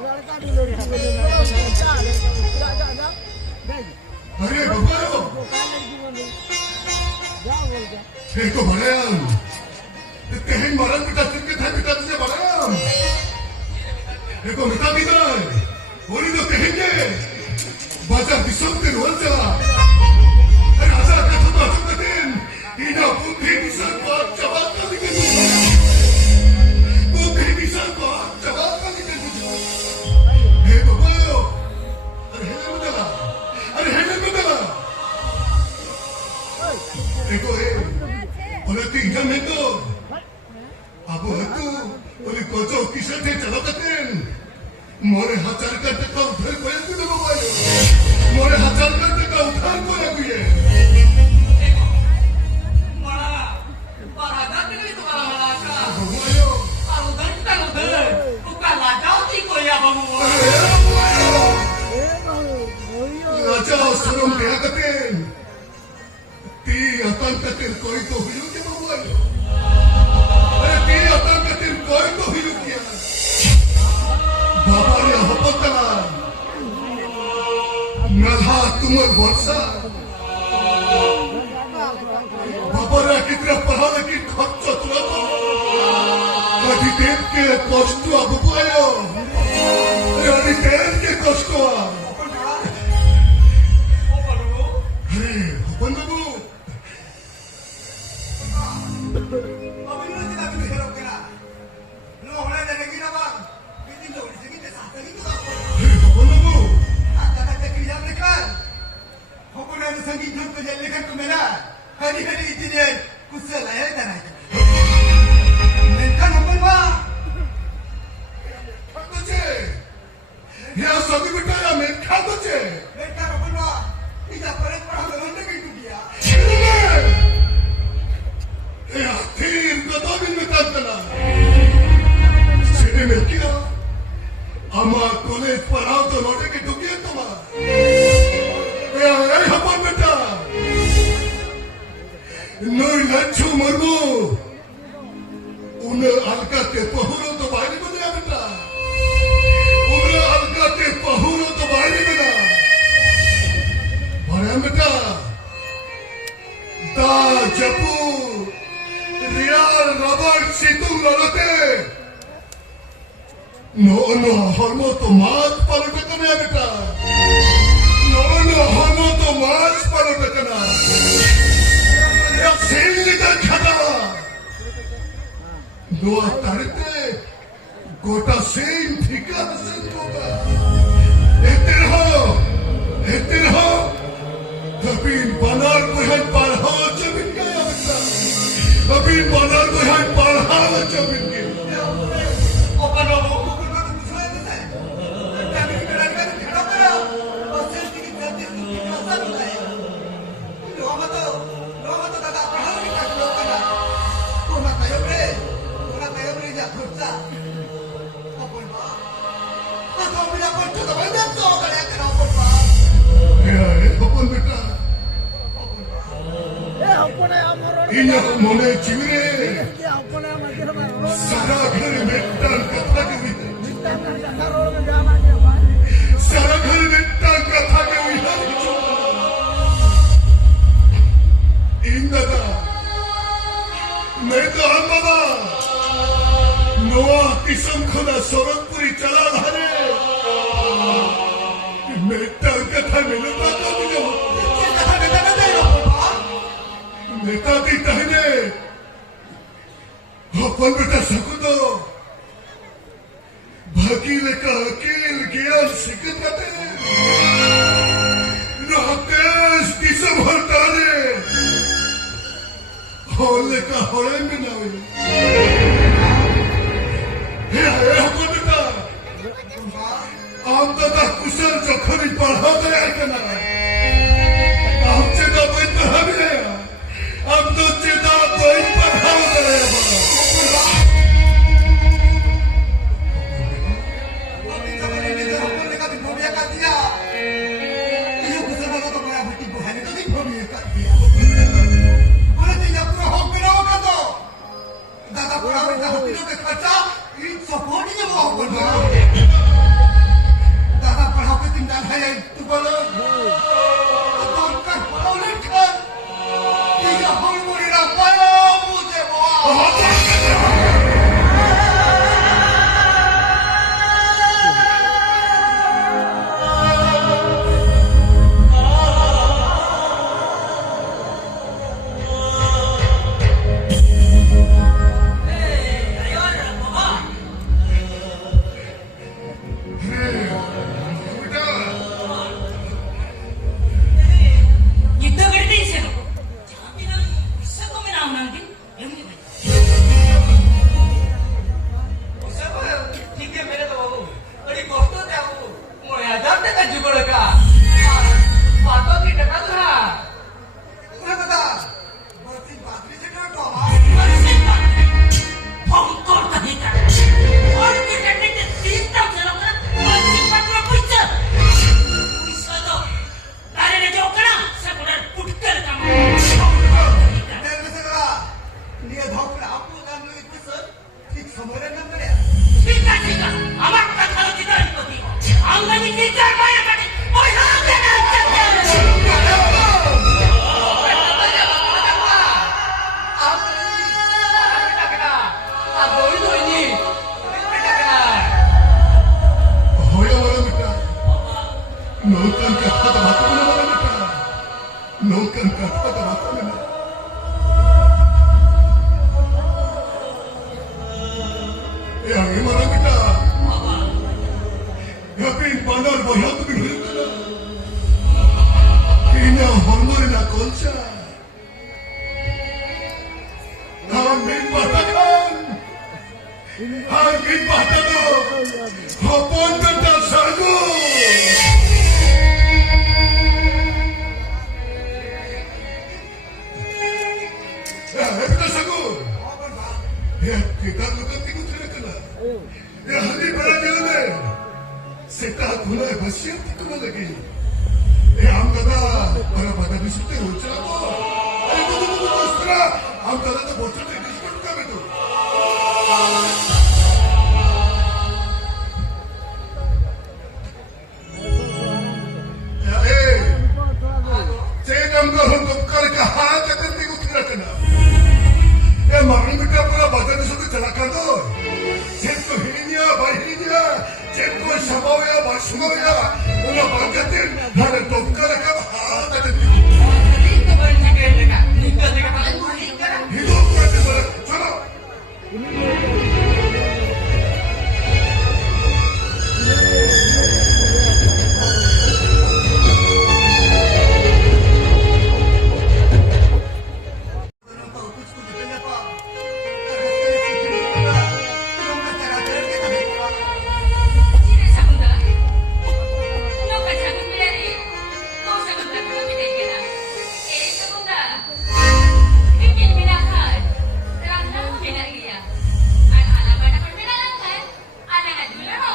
अरे बाबा तो बड़ायाम तेहन मारन बेटा तिनके था बेटा तुझे बड़ायाम देखो मिटा बिदाय ओरी तो तेहन के बाजार दिसम ते रोल चला अरे आजा का तो आजम का दिन इना बुद्धि दिसन बात जवाब का दिखे बुद्धि दिसन बात जवाब का दिखे हे बाबा अरे हेले मुदला देखो हे बोले तीन जन है तो अब हतु बोले कोचो किसे थे चला तकेन मोरे हजार का टका उधार कोई भी नहीं बाबा मोरे हजार का टका उधार कोई भी है मारा बारा जाते नहीं तो बारा मारा का बाबा यो उधर तू का लाजाओ थी कोई अब राजा सुरम क्या कतेन ती अतन कतेन कोई तो हिलू के बाबा अरे ती अतन कतेन कोई तो हिलू किया बाबा ने हपतला नल्हा तुमर वर्षा बाबा रे कितना पढ़ाने की खर्च तुला तो कभी देव के कष्ट अब पायो अरे देव के कष्ट No, hormo to maat palotakana beta. No, hormo to maat palotakana. Ya singli ta khata. No tarite gota sing thika sing hoga. Etir ho. Kabin banar buhan parha jamin gaya beta. Kabin banar buhan parha jamin gaya. मोने चिवरे सारा घर मेट्टान कथा के सारा घर मेट्टान कथा के इन दादा मैं तो हम बाबा नोआ किस्म खुदा सोरनपुरी चला धारे मेट्टान कथा मिलो तो मिलो नेता दी तहने अपन बेटा सकुदो भकीले का अकील ज्ञान सिकते राकेश दिसम हटारे होले का होले में नावे हे अपन बेटा आप दादा कुशल जखनी पढ़ा दे करना आपसे का कोई पढ़ा भी नहीं अब तो चिता कोई पढ़ाओ करेगा अरे बेटा युद्ध करते इसे नको jangan bilang bisa kau menang nanti yang ini bisa kok ठीक है मेरे तो बाबू बड़ी कष्ट होते हैं बाबू मोरे हजार टका जुगाड़ का बातों की टका तो है पुरा दादा बरसी बातरी से ना तो भयंकर कहीं का और के टेक्निक से सिस्टम से लोग बरसी पटवा पुच्छर पुच्छर तो तारे ने जो करा सब उधर पुटकर काम तेरे में से करा ये धोखा आपको काम लोग इतने सर ठीक समोरे ना करे ठीक है हमारा कथा की तरह होती अंगनी की तरह माया करके और हम देना चाहते हैं होया वाला बेटा नौकन का हाथ बात में वाला बेटा नौकन का हाथ बात में ये आगे वाला बेटा ये पिन पांडर बहुत भी हुई ना इन्हें हॉर्मोन ना कौनसा हम मिल पाता खान हम मिल पाता तो हपन बेटा सागो बेटा सागो ये किताब लोग की कुछ नहीं करना ये हरी बड़ा जगह में सेटा खुला है बसिया कितना लगी ये हम दादा बड़ा बड़ा बिस्कुट रोचना को अरे तो दूसरा हम दादा तो बोतल में बिस्कुट का भी तो चेन हमको हम दुपकर का हाथ करते को फिर रखना ये मारने बेटा पूरा बदन से चला कर दो चेन को हिनिया बहिनिया चेन को शबावया बशमावया उन्हें बरकते हर दुपकर का हाथ करते हिदो करते बोले चलो तो कुछ कुछ देने पा अरे इसके लिए तुम का तेरा तेरे के तबे Cine Sakunda, no cacharon milari, no Sakunda como que te queda. Sakunda, bikin minahan, terang mo minariya. Ala ba na kung minalangan, ala nga dula mo,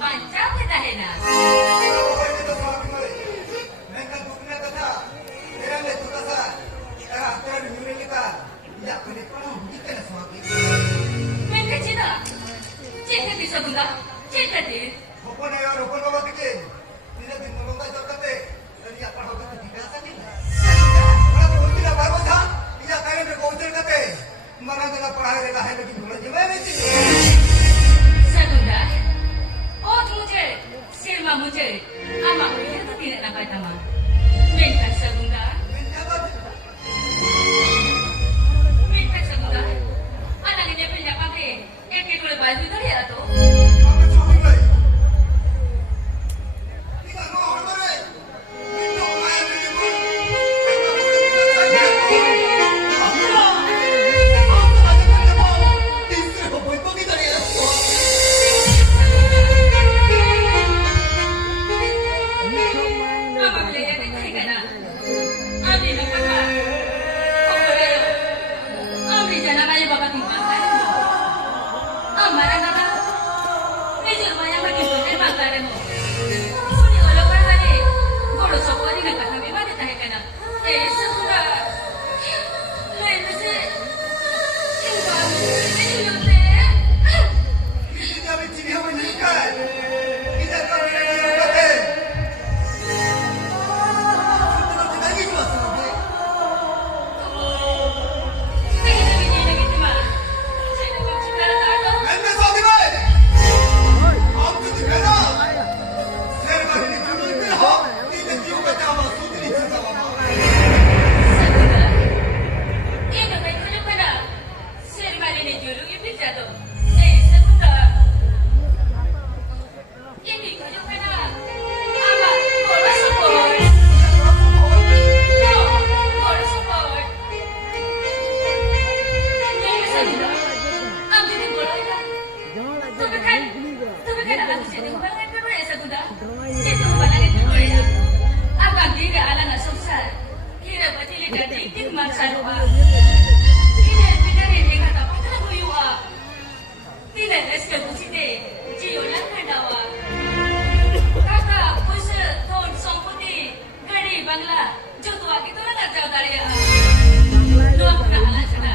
pancang kita hina. तो स्वामी मरे मैं का दुखने का था तेरा ले तू का तेरा तेरा निर्णय का या अपने पर हुई के स्वामी Mereka cina, cinta di Sakunda, cinta di. Open है और ओपन बाबा के दिन दिन मलोंगा जो करते तरी अपन होगा तो ठीक है नहीं बड़ा तो होती ना बाबा था या करे में पहुंचर करते मना देना पढ़ाई देना है लेकिन बोला जी मैं नहीं Sakunda, oh मुझे, सिरमा मुझे, ama ko yan na tidak dapat tama. Mereka Sakunda. मैं बात Minta Sakunda, anak niya pinapake, ko le baju tadi atau? हमें स्वामी भाई ठीक है नो हमारे मैं तो आया नहीं Apa beli doa. Tidak tidak ini kata patah guyua. Tidak esok sini jiulah kandawa. Kata puasa tahun sompudi gari bangla jodoh kita nak jauh dari ya. Dua pernah halan sana.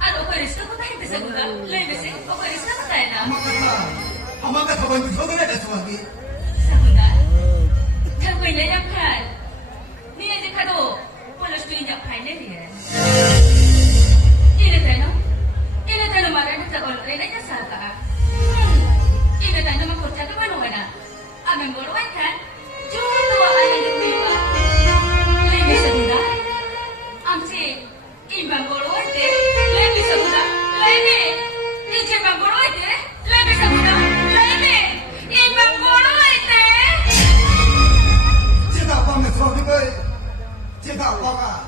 Ado peris tu tak itu seguda. Lebih sih, peris tu tak ada. Amak kata bantu jodoh ada suami. Seguda. Kau ini yang kan. Ni aja kado. Polos tu yang paine dia. Ini tano marah ni tak boleh ni aja sahaja. Ini tano mak kerja tu mana mana. Amen boleh kan? Jodoh ayah yang diwa. Lebih seguda. Amsi imbang boleh deh. Lebih seguda. Lebih. Ije bang boleh deh. Lebih seguda. Lebih. Imbang boleh deh. Cita apa nak suami kau? Cita apa kah?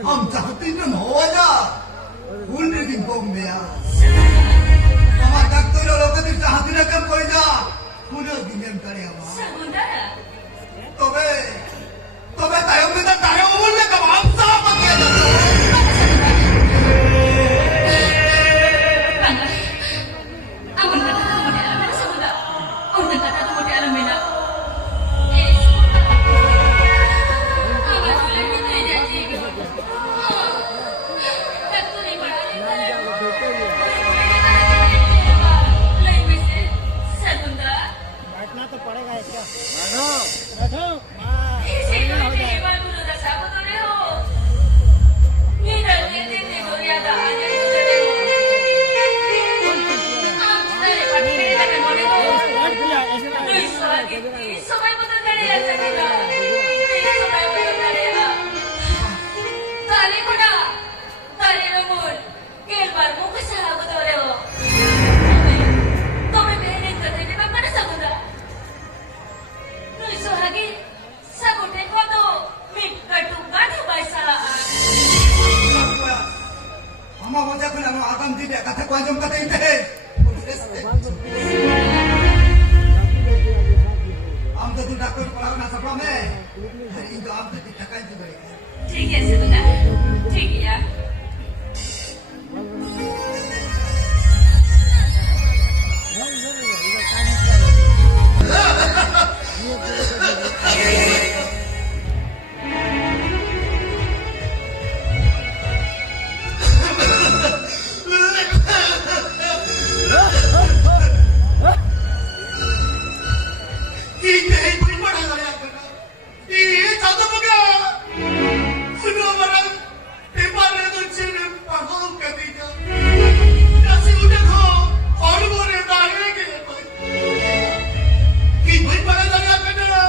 Am cakap tinggal mau aja. Undi di bom dia. Amat doktor orang tu cakap tidak kan kau aja. Udah ginian kali apa? Seguda. Tobe tayo kita tayo ulit ka mamsa pakai dah. Bangla. Amun kata tu model mana seguda. Amun kata tu model mana. Amat boleh kita jadi. Tak tu ni berani. Lebih sih seguda. बैठना तो पड़ेगा क्या बैठो Isi nanti ibu tu dah sabu tu reho. Ni dah jadi ni Korea dah ada tu reho. Am dari pagi ni dah kembali tu. बैठ गया ऐसे Isu lagi, isu mai betul dari aja kita. Isu mai betul dari ya. Tali kuda, tali rumur. Kelbar muka sahabu tu reho. Tome behenin kata ni mana sabu dah. Isu lagi. Sabu tengok tu, min katu gani baisalaan. Amak macam aku nak agam tidak kata kuanjung kata ini. Am tu dah kau kalau nak sebab ni. Ini am tu tidak kan juga. ठीक है सबिता, ठीक है. Ini mana saya kena? Ini satu bukan. Sudah barang. Tempat itu cina paham ketika. Nasi udah kau. Orang boleh tanya ke? Ini mana saya kena?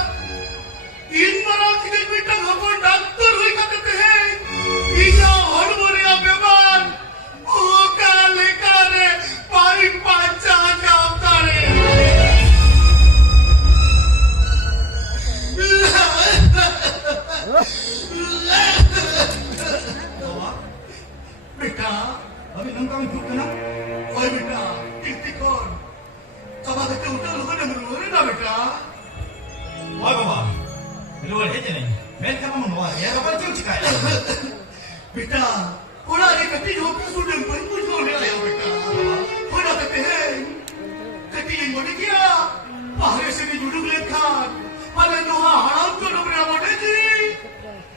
Ini mana kita minta kawan doktor hui kata teh. Ini orang boleh abeban. Oh kali kali paling panjang jam tadi. Beta, Tapi nangkau itu kena. oi beta, tiktikon. Coba kita udah lu kan menurut dah beta. Oi baba, luar aja nih. Main kamu menua, ya kapan tu cikai? Beta, orang ni kati hoki sudah berpun sudah ya beta. Orang kati heng, kati yang mana kia? Bahaya sini duduk lekat. Pada doa haram tu nak berapa ni?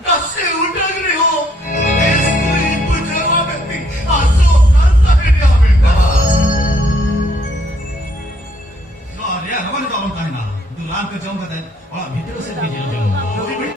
Nasi udah gini ho. Istri ibu jawab beti, asok kata dia beta. No, dia kapan tu orang tanya? Itu lam kerja orang kata, orang video set video.